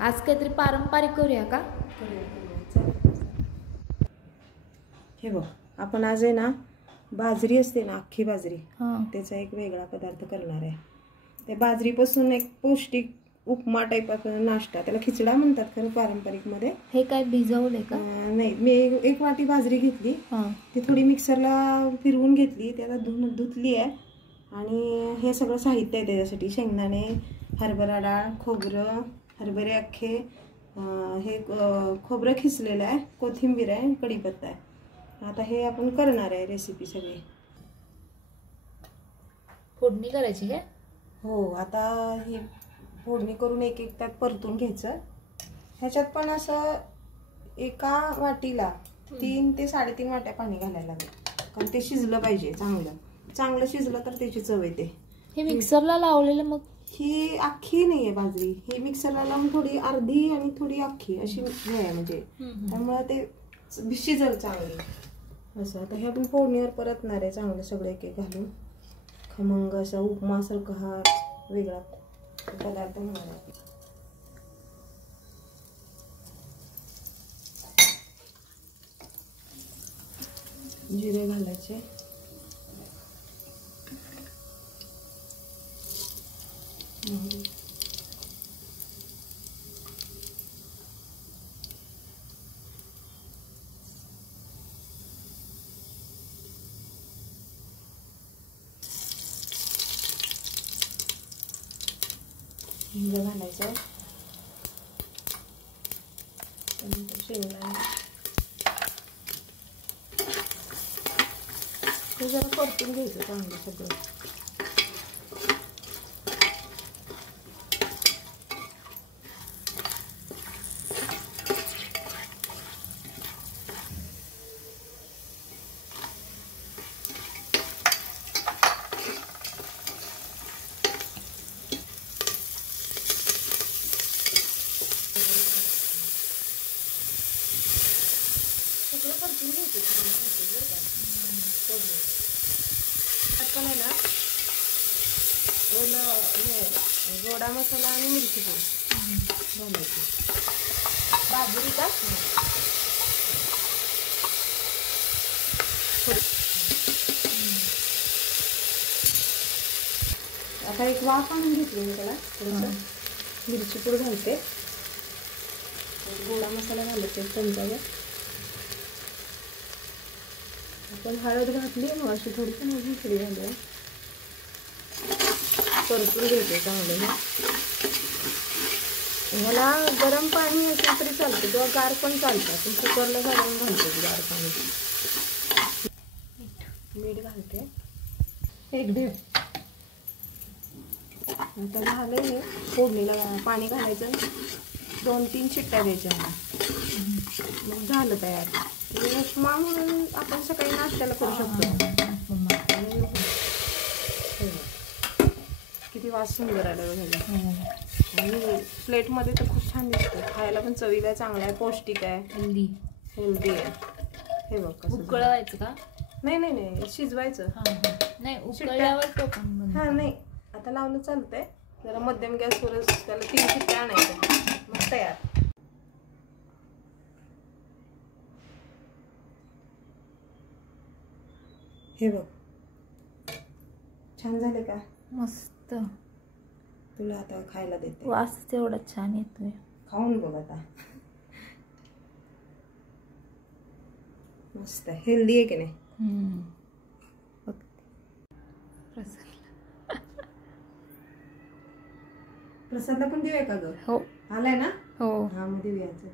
आज काहीतरी पारंपरिक करूया का? हे बघ, आपण आज आहे ना बाजरी असते ना, अख्खी बाजरी, हां. त्याचा एक वेगळा पदार्थ करणार आहे. त्या बाजरीपासून एक पौष्टिक उपमा टाईप नाश्ता, त्याला खिचडा म्हणतात खरं पारंपरिक मध्ये. हे काय भिजवले का? नाही, मी एक वाटी बाजरी घेतली, ती थोडी मिक्सरला फिरवून घेतली, त्याला धुतली आहे. आणि हे सगळं साहित्य आहे त्याच्यासाठी: शेंगदाणे, हरभरा डाळ, खोबरं, हरभरे अख्खे, हे खोबरं खिसलेलं आहे, कोथिंबीर आहे, कढीपत्ता आहे. आता हे आपण करणार आहे रेसिपी सगळी. फोडणी करायची काय? हो, आता ही फोडणी करून एक एक त्यात परतून घ्यायचं. ह्याच्यात पण असं एका वाटीला 3 ते 3.5 वाट्या पाणी घालायला लागेल, कारण ते शिजलं पाहिजे. चांगलं शिजलं तर त्याची चव येते. हे मिक्सरला लावलेलं मग? ही अख्खी नाहीये बाजरी, ही मिक्सरला लावून थोडी अर्धी आणि थोडी अख्खी अशी आहे, म्हणजे त्यामुळे ते शिजल चांगली असं. आता हे आपण फोडणीवर परतणार आहे चांगलं सगळं एक एक घालून. खमंग असा उपमासारखा हा वेगळा पदार्थ होणार आहे. जिरे घालायचे, हिंग घालायचं, शेंगदाणे, हे जरा परतून घ्यायचं चांगलं सगळं. आपण आहे ना गोडा मसाला आणि मिरची पूड घालायची. बाजरी का आता एक वाफ आणून घेतली मी त्याला. थोडंसं मिरची पूड घालते, गोडा मसाला घालायचे चमचावर. आपण हळद घातली मग अशी थोडी, पण अजून थोडी घालूया. परतून घ्यायचे चांगलं. ह्याला गरम पाणी असेल तरी चालतं किंवा गार पण चालतं. आपण कुकरला साधारण घालतो गार पाणी. मीठ घालते, एक ढेप. आता झालं हे फोडणीला पाणी घालायचं, 2-3 शिट्ट्या द्यायच्या, मग झालं तयार. उपमा म्हणून आपण सकाळी नाश्त्याला करू शकतो. किती वास सुंदर आला बघायला. आणि प्लेटमध्ये तर खूप छान दिसतं. खायला पण चवीला चांगला आहे, पौष्टिक आहे, हेल्दी आहे. हे बघ कसं उकळवायचं का? नाही, शिजवायचं. नाही, उकळल्यावर हा नाही, आता लावलं चालतंय. जरा मध्यम गॅसवरच त्याला 3 शिट्ट्या आणायच्या, मग तयार. हे बघ, छान झाले का? मस्त. तुला आता खायला देते. वास एवढा छान येतोय. खाऊन बघ आता. मस्त हेल्दी आहे की नाही? प्रसादला पण देऊया का ग? हो, आलाय ना? हो. हा, मग देऊयाचं.